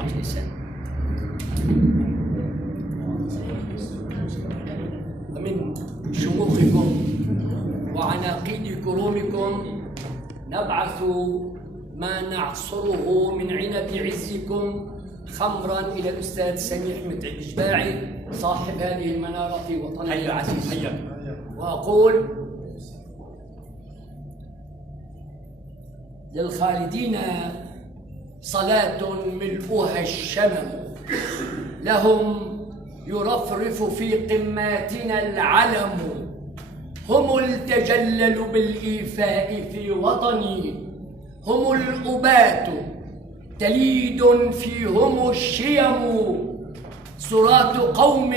24 سنة. ومن شموخكم وعناقيد كرومكم نبعث ما نعصره من عنب عزكم خمرا إلى الأستاذ سميح متعب الجباعي صاحب هذه المنارة وطننا العزيز، وأقول للخالدين صلاة ملؤها الشمم، لهم يرفرف في قماتنا العلم، هم التجلل بالإيفاء في وطني، هم الأبات تليد فيهم الشيم، سرات قوم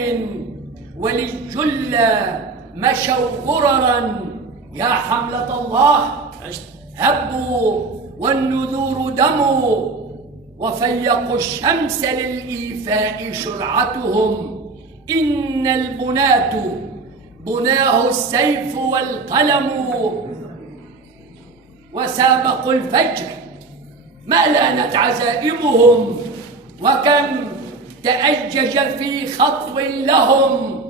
وللجل مشوا غررا، يا حملة الله هبوا والنذور دموا، وفيقوا الشمس للإيفاء شرعتهم، إن البنات بناه السيف والقلم، وسابقوا الفجر ما لانت عزائمهم، وكم تأجج في خطو لهم،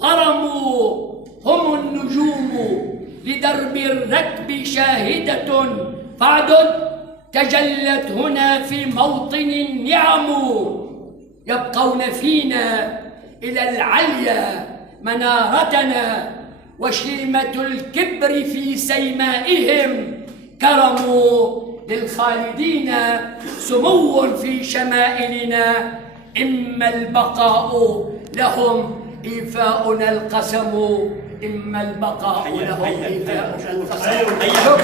غرموا هم النجوم لدرب الركب شاهدة، فاعدد تجلت هنا في موطن النعم، يبقون فينا إلى العليا منارتنا، وشيمة الكبر في سيمائهم، كرموا للخالدين سمو في شمائلنا، إما البقاء لهم إيفاؤنا القسم، إما البقاء لهم إيفاؤنا القسم.